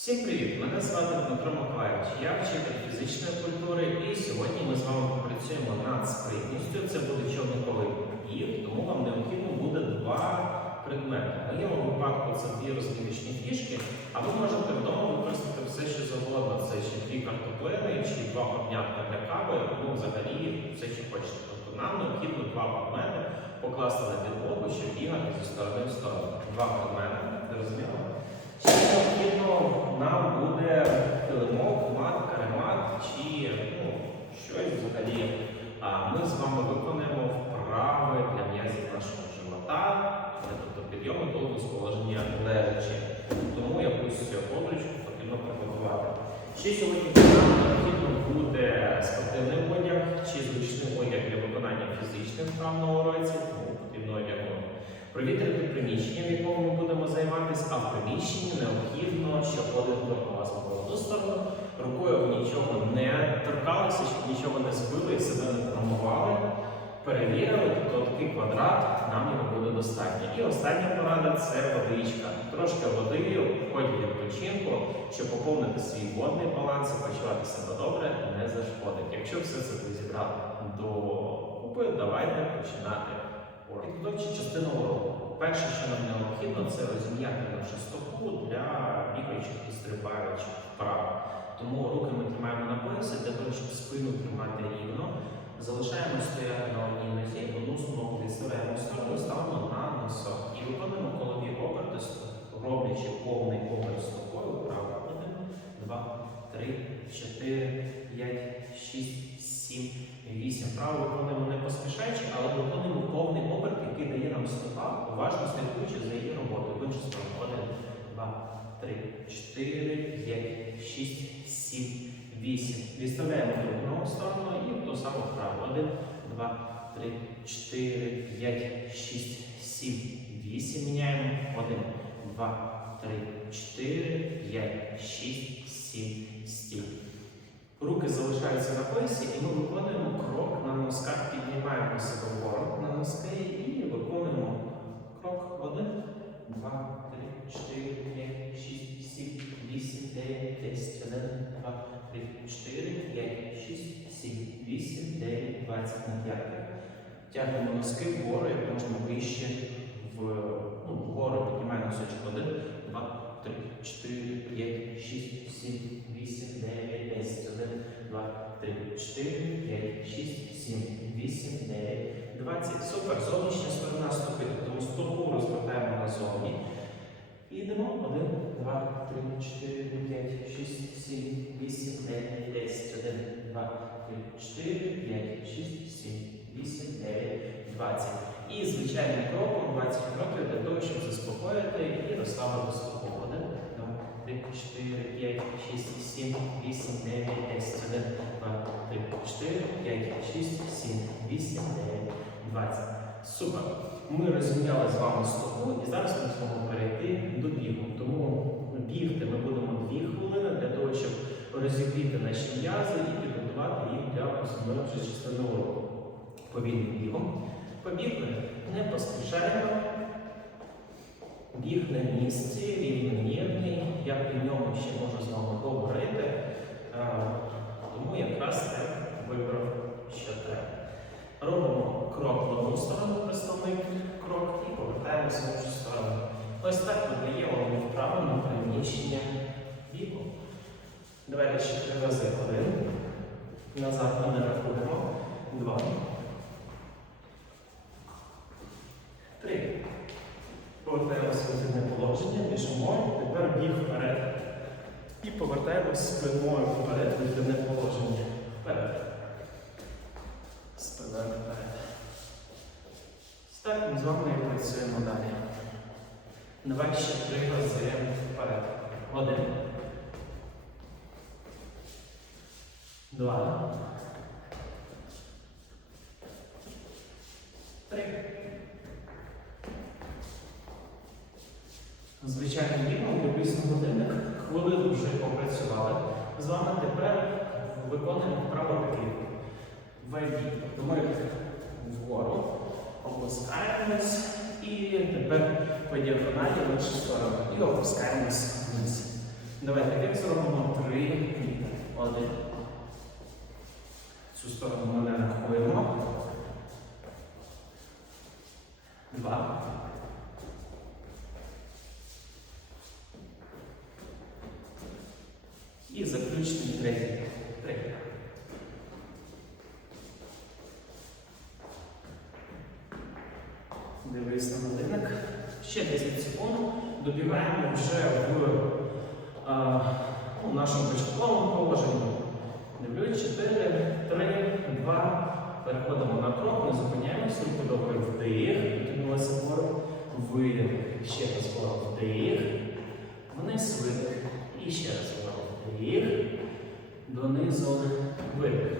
Всім привіт! Мене звати Дмитро Миколаївич. Я вчитель фізичної культури, і сьогодні ми з вами попрацюємо над спритністю. Це буде човниковий біг, тому вам необхідно буде два предмети. В моєму випадку це дві розміночні фішки, а ви можете вдома використати все, що завгодно. Це чи дві картоплини, чи два горнятка для кави, ну взагалі все, що хочете. Тобто нам необхідно два предмети покласти на підлогу, щоб бігати зі сторони в сторону. Два предмети, зрозуміло? Чи необхідно нам буде килимок, мат, каремат чи ну, щось взагалі. А ми з вами виконаємо вправи для м'язів нашого живота, тобто підйому долу з положення лежачи. Тому якусь подручку потрібно приготувати. Ще сьогодні нам необхідно буде спортивний одяг чи зручний одяг для виконання фізичних вправ на уроці. Провітрити приміщення, в якому ми будемо займатися, а в приміщенні необхідно, щоб один торкувався в одну сторону, рукою нічого не торкалися, щоб нічого не збили і себе не травмували. Перевірили, тобто такий квадрат, нам його буде достатньо. І остання порада це водичка. Трошки води в ході відпочинку, щоб поповнити свій водний баланс і почувати себе добре, не зашкодить. Якщо все це ви зібрали до купи, давайте починати урок. Підготовчі частину уроку. Перше, що нам необхідно, це розім'яти нашу стопу для бігаючих і стрибаючих вправ. Тому руки ми тримаємо на поясі для того, щоб спину тримати рівно. Залишаємо стояти на одній нозі, одну ногу відставляємо сторону, ставимо на носок. І виконуємо колові оберти, роблячи повний оберт стопою. Право. Один, два, три, чотири, п'ять, шість, сім, вісім. Право виконуємо не поспішаючи, але виконуємо повний оберт, який дає нам стопа, уважно слідкуючи за її роботою. В іншу сторону. Один, два, три, чотири, п'ять, шість, сім, вісім. Відставляємо другу сторону і ту саму вправо. Один, два, три, чотири, п'ять, шість, сім, вісім. Міняємо. Один, два, три, чотири, п'ять, шість, сім, стій. Руки залишаються на поясі, і ми виконуємо крок на носках, піднімаємо себе вгору на носки і виконуємо крок. Один, два, три, чотири, п'ять, шість, сім, вісім, дев'ять, десять, один, два, три, чотири, п'ять, шість, сім, вісім, дев'ять, двадцять на п'ятий. Тягнемо носки вгору, як можна вище в ну, вгору піднімаємо носочок. Один, два, три, чотири, п'ять, шість, сім, вісім, дев'ять, 2, 3, 4, 5, 6, 7, 8, 9, 20. Супер. Зовнішня сторона стопи. Тому стопу розвертаємо назовні. І йдемо 1, 2, 3, 4, 5, 6, 7, 8, 9, 10, 1, 2, 3, 4, 5, 6, 7, 8, 9, 20. І звичайним кроком 20 кроків для того, щоб заспокоїти і розслабити стопу. Один, два, три, чотири, п'ять, шість, сім, вісім, дев'ять, десять, один, два, три, чотири, п'ять, шість, сім, вісім, дев'ять, двадцять. Супер. Ми розім'яли з вами стопу і зараз ми зможемо перейти до бігу. Тому бігти ми будемо 2 хвилини для того, щоб розігріти наші м'язи і підготувати їх для основної частини уроку. Повільним бігом. Побігли, не поспішаємо. Біг на місці, рівномірний. Я при ньому ще можу з вами говорити. Е, Тому якраз це вибрав, що треба. Робимо крок в одну сторону, представник крок, і повертаємося в іншу сторону. Ось так видає вам вправо на приміщення бігу. Давайте ще три рази. Один. Назад ми не рахуємо. Два. Три. Повертаємося в одне положення, біжимо. Тепер біг вперед. І повертаємося спиною вперед в положення. Вперед. Спина вперед. Так, ми з вами і працюємо далі. Давай ще три рази вперед. Один. Два. Три. Звичайно, бігом дивлюсь годинник. Хвилину вже попрацювали. З вами тепер виконуємо вправо такий. Вайбі. Ми вгору опускаємось і тепер по діагоналі в іншу сторону. І опускаємось вниз. Давайте як зробимо три. Один. Цю сторону ми не рахуємо. Два. Дивись на годинник. Ще 10 секунд. Добігаємо вже в а, у нашому початковому положенні. Дивлюсь, 4, 3, 2. Переходимо на крок, не зупиняємося, руки добре вдих, підтягнулися вгору, видих. Ще раз вгору вдих, вниз видих. І ще раз вгору вдих, донизу видих.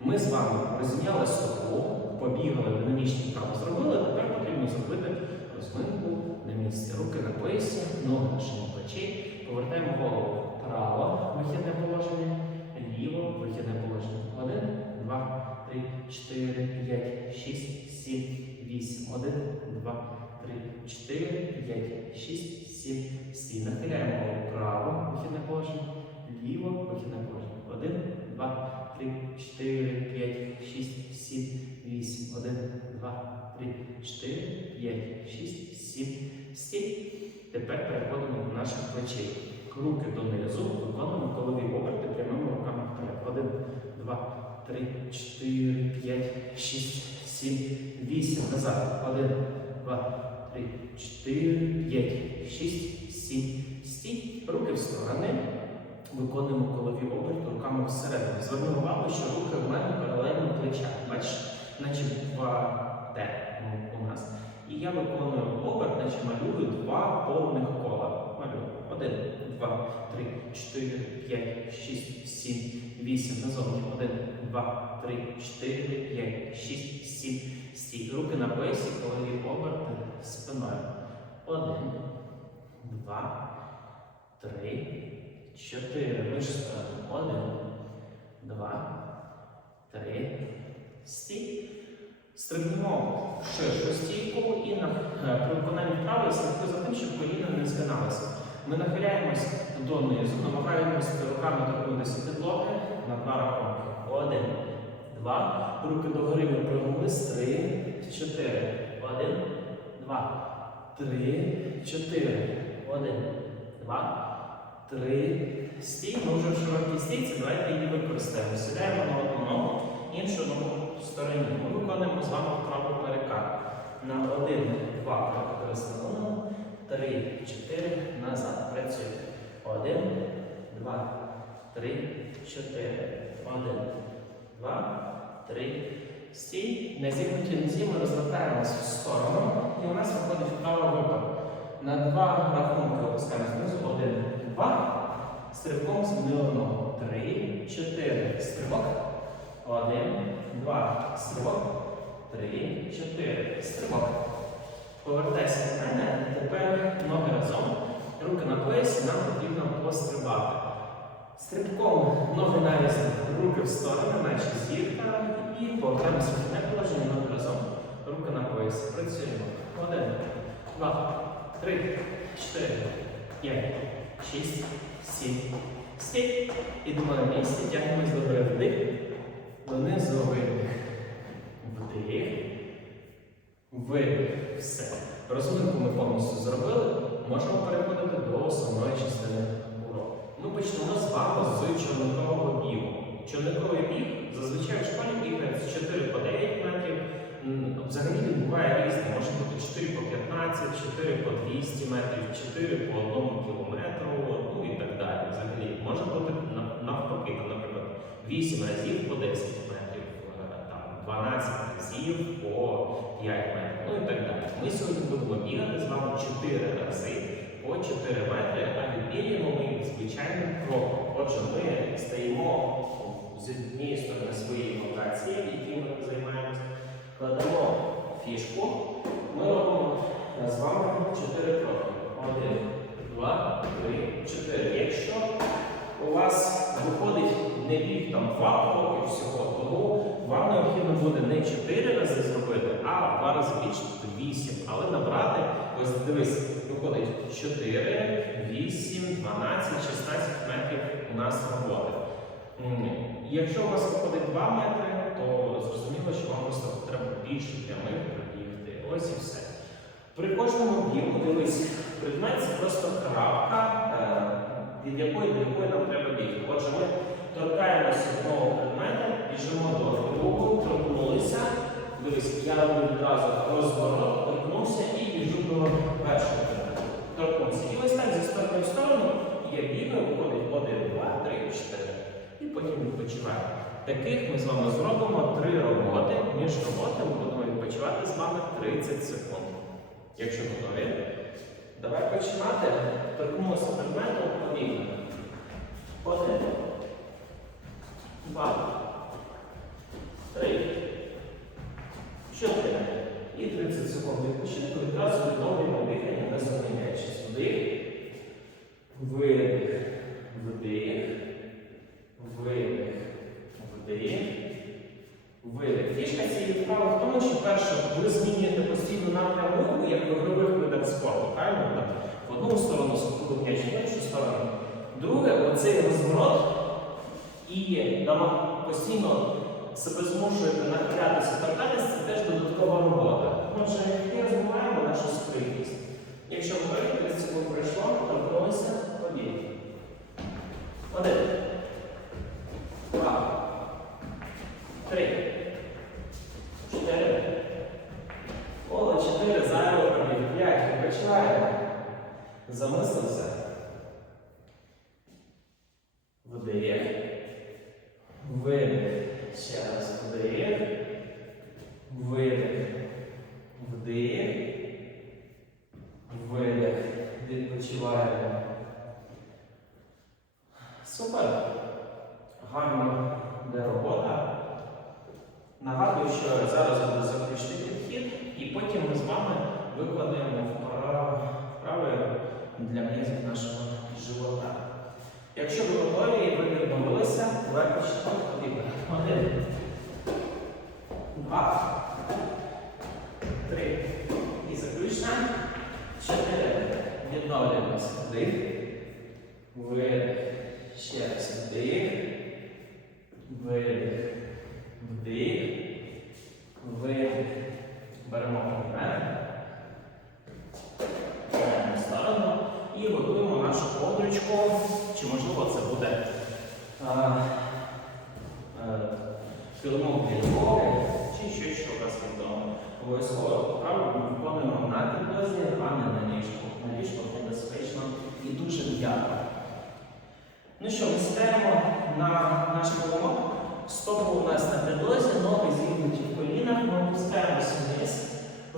Ми з вами розім'яли стопу, побігали, динамічні вправи зробили, тепер потрібно зробити розминку на місці. Руки на поясі, ноги на шині плечі. Повертаємо голову вправо, вихідне положення, ліво, вихідне положення. Один, два, три, чотири, п'ять, шість, сім, вісім. Один, два, три, чотири, п'ять, шість, сім, стій. Нахиляємо голову вправо, вихідне положення, ліво, вихідне положення. Один, два, три, чотири, п'ять, шість, сім, вісім. Один, два, три, чотири, п'ять, шість, сім, стій. Тепер переходимо до наших плечей. Руки донизу, виконуємо колові оберти прямими руками вперед. Один, два, три, чотири, п'ять, шість, сім, вісім. Назад. Один, два, три, чотири, п'ять, шість, сім, стій. Руки в сторони. Виконуємо колові оберти руками всередину. Звернемо увагу, що руки в мене паралельно плечах. Бачиш, наче буква Т у нас. І я виконую оберт, наче малюю два повних кола. Малюю. Один, два, три, чотири, п'ять, шість, сім, вісім. Назовні. Один, два, три, чотири, п'ять, шість, сім. Стій. Руки на поясі, колові оберти спиною. Один, два, три, чотири. Вище сторони. Один, два, три. Стій. Стрибнемо ширшу стійку і на, при виконанні вправи слідкуй за тим, щоб коліна не згиналися. Ми нахиляємось донизу, намагаємося руками торкнутися підлоги на два рахунки. Один, два. Руки догори ми прогнулись. Три, чотири. Один, два, три, чотири. Один, два, три. Стій. Ми вже в широкій стійці. Давайте її використаємо. Сідаємо на одну ногу, ногу в стороні. Ми виконуємо з вами вправу перекат. На один, два, переставимо. Три, чотири, назад. Працюємо. Один, два, три, чотири. Один, два, три. Стій. На зігнутій нозі ми розвертаємося в сторону. І у нас виходить вправа випад. На два рахунки опускаємось знизу. Один, два. Стрибком змінили ногу. Три, чотири. Стрибок. Один, два. Стрибок. Три, чотири. Стрибок. Повертайся до мене. Тепер ноги разом. Руки на поясі, нам потрібно пострибати. Стрибком ноги навісні, руки в сторони, наче зірка. І повертаємося в одне положення, ноги разом. Руки на поясі. Працюємо. Один, два, три, чотири, п'ять, шість, сім. Стій. Ідемо на місці, тягнемось до гори. Вдих. Донизу видих. Вдих. Видих. Все. Розминку ми повністю зробили. Можемо переходити до основної частини уроку. Ми почнемо з вами з човникового бігу. Човниковий біг зазвичай в школі бігають з 4 по 9 метрів. Взагалі він буває різний. Може бути 4 по 15, 4 по 200 метрів, 4 по 1 кілометру, ну і так далі. Взагалі може бути навпаки, 8 разів по 10 метрів, е, там 12 разів по 5 метрів, ну і так далі. Ми сьогодні будемо бігати з вами 4 рази по 4 метри, а відмірюємо ми звичайним кроком. Отже, ми стаємо з однієї сторони своєї локації, якій ми займаємося, кладемо фішку, ми робимо з вами 4 кроки. Один, два, три, чотири. Якщо у вас виходить не біг там два кроки всього, тому вам необхідно буде не 4 рази зробити, а в два рази більше, тобто 8, але набрати Ось дивись, виходить 4, 8, 12, 16 метрів у нас роботи. Якщо у вас виходить 2 метри, то зрозуміло, що вам просто треба більше прямих пробігти. Ось і все. При кожному бігу, дивись, предмет це просто крапка, е, від якої до якої нам треба бігти. Отже, ми торкаємося одного предмета, біжимо до другого, торкнулися. Дивись, я роблю відразу розворот, торкнувся і біжу до першого предмета. Торкнувся. І ось так зі сторони в сторону я бігаю, виходить 1, 2, 3, 4. І потім відпочиваю. Таких ми з вами зробимо три роботи. Між роботами будемо відпочивати з вами 30 секунд. Якщо готові, давай починати. Торкнулися предметом, побігли. Один. Два. Три. Чотири. І 30 секунд відпочинку. Відразу відновлюємо дихання, не зупиняючись. Вдих. Видих. Вдих. Видих. Вдих. Видих. Фішка цієї вправи в тому, що перше, ви змінюєте постійно напрям руху, як в ігрових видах спорту, правильно? Так? В одну сторону спокійно м'яч, в іншу сторону. Друге, оцей розворот і нам постійно себе змушуєте нахилятися торкатися, це теж додаткова робота. Отже, ми розвиваємо нашу спритність. Якщо ви 30 секунд пройшло, торкнулися, побігли. Один. Два. Три. Чотири. Коло чотири зайве пробіг. П'ять. Відпочиваємо. Замислився. Вдих. Видих. Ще раз вдих. Видих. Вдих. Видих. Відпочиваємо. Супер. Гарно йде робота. Нагадую, що зараз буде заключний підхід, і потім ми з вами викладаємо вправи вправи для м'язів нашого живота. Якщо ви готові і ви відновилися, давай почнемо подібне. Один. Два. Три. І заключна. Чотири. Відновлюємося. Вдих. Видих. Ще раз. Вдих. Видих. Вдих. Видих. Беремо предмет. Беремо в сторону і готуємо нашу ковдричку. Чи можливо це буде а, е, килимок для йоги, чи щось, що у вас відомо. Обов'язково правильно ми виконуємо на підлозі, а не на ліжку. На ліжку небезпечно і дуже м'яко. Ну що, ми сідаємо на наш килимок. Стопи у нас на підлозі, ноги зігнуті в колінах, ми опускаємося вниз.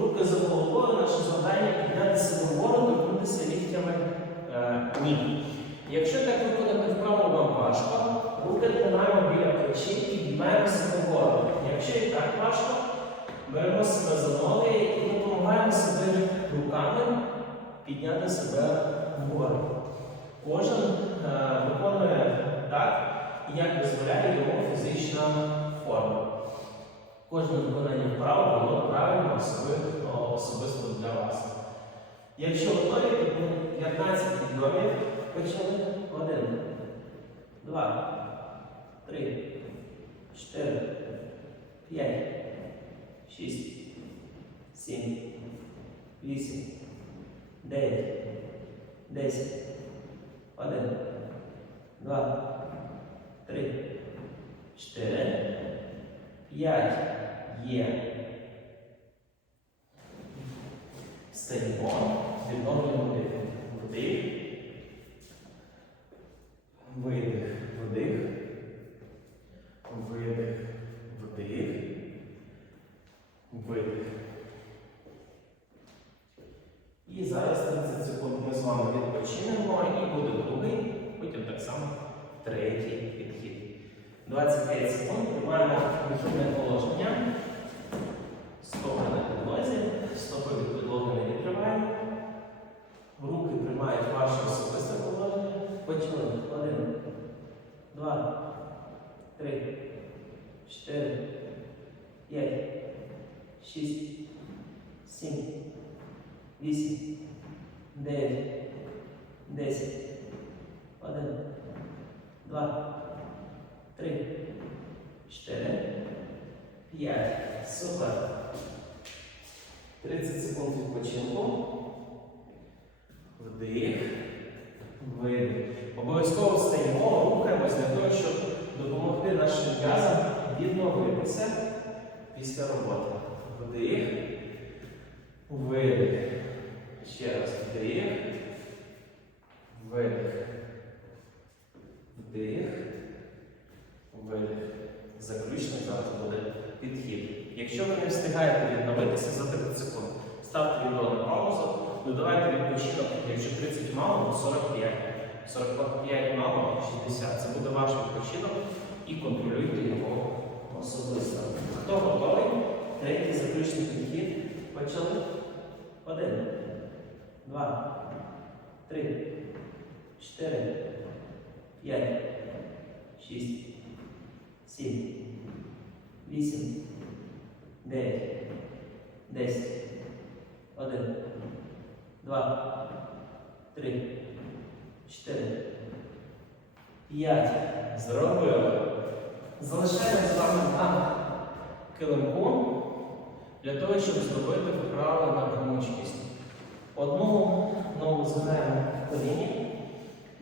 Руки за головою, наше завдання підняти себе вгору, торкнутися ліктями е, ніг. Якщо так виконати вправо вам важко, руки тримаємо біля плечі і піднімаємо себе вгору. Якщо і так важко, беремо себе за ноги і допомагаємо себе руками підняти себе вгору. Кожен е, виконує так, як дозволяє йому фізична форма. Кожне виконання вправо воно правильно особисто для вас. Якщо готові, то 15 підйомів почали. Один, два, три, чотири, п'ять, шість, сім, вісім, дев'ять, десять, один, два, три, чотири, п'ять. Є. Стаємо, відновлюємо дих. Вдих. Видих, вдих. Видих, вдих. Видих. І зараз 30 секунд ми з вами відпочинемо і буде другий, потім так само третій підхід. 25 секунд тримаємо вихідне положення. Стопи на підлозі, стопи від підлоги не відкриваємо. Руки тримають ваше особисте положення. Почали. Один, два, три, чотири, п'ять, шість, сім, вісім, дев'ять, десять, один, два, три, чотири, п'ять. Супер. 30 секунд відпочинку. Вдих. Видих. Обов'язково встаємо, рухаємось для того, щоб допомогти нашим м'язам відновитися після роботи. Вдих. Видих. Ще раз вдих. Видих. Вдих. Видих. Заключний зараз буде підхід. Якщо ви не встигаєте відновитися за 30 секунд, ставте відео на паузу, додавайте відпочинок, якщо 30 мало, то 45. 45 мало, 60. Це буде ваш відпочинок і контролюйте його особисто. Хто готовий? Третій заключний підхід. Почали. Один, два, три, чотири, п'ять, шість, сім, вісім, дев'ять, десять, один, два, три, чотири, п'ять. Зробили. Залишаємось з вами на килимку для того, щоб зробити вправи на гнучкість. Одну ногу згинаємо в коліні,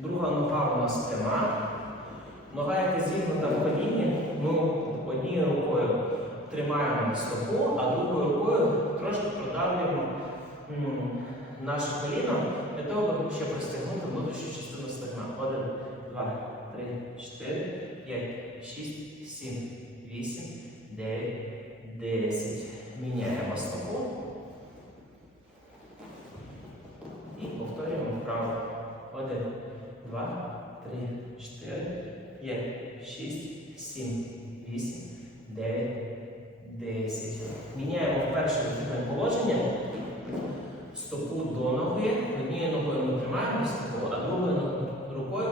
друга нога у нас пряма. Нога, яка зігнута в коліні, ми однією рукою тримаємо стопу, а другою рукою трошки продавлюємо наше коліно для того, щоб розтягнути внутрішню частину стегна. Один, два, три, чотири, п'ять, шість, сім, вісім, дев'ять, десять. Міняємо стопу. І повторюємо вправо. Один, два, три, чотири, п'ять, шість, сім, вісім, дев'ять, десять. Міняємо в перше положення. Стопу до ноги. Однією ногою ми тримаємо стопу, а другою рукою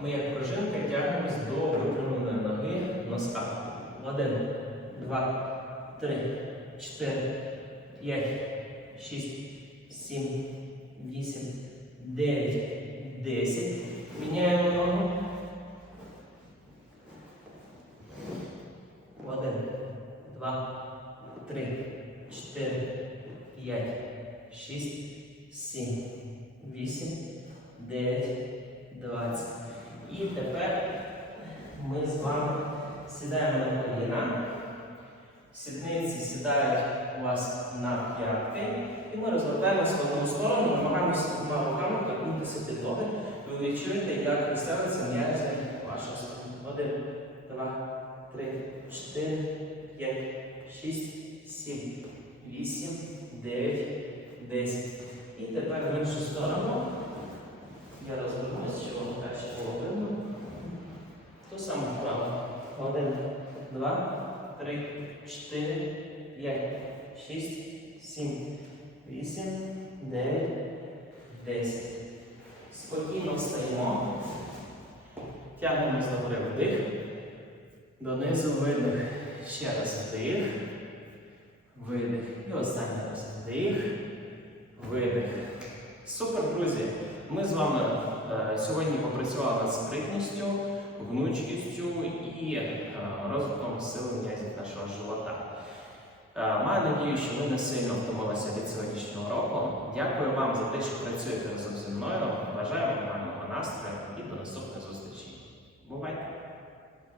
ми як пружинка тягнемось до випрямленої ноги носка. Один, два, три, чотири, п'ять, шість, сім, вісім, дев'ять, десять. Міняємо ногу. Один, два, три, чотири, п'ять, шість, сім, вісім, дев'ять, двадцять. І тепер ми з вами сідаємо на коліна. Сідниці сідають у вас на п'ятки. І ми розвертаємося в одну сторону, намагаємося двома руками торкнутися підлоги. Ви відчуєте, як розтягується м'язи вашого стопи. Один, два, три, чотири, п'ять, шість, сім, вісім, дев'ять, десять. І тепер в іншу сторону. Я розвернусь, щоб вам краще було видно. Ту саму вправу. Один, два, три, чотири, п'ять, шість, сім, вісім, дев'ять, десять. Спокійно встаємо. Тягнемо за гори вдих. Донизу видих. Ще раз вдих. Видих. І останній раз вдих. Видих. Супер, друзі! Ми з вами е, сьогодні попрацювали над спритністю, гнучкістю і е, розвитком сили м'язів нашого живота. Е, маю надію, що ви не сильно втомилися від сьогоднішнього року. Дякую вам за те, що працюєте разом зі мною. Бажаємо гарного настрою і до наступних зустрічей. Бувайте!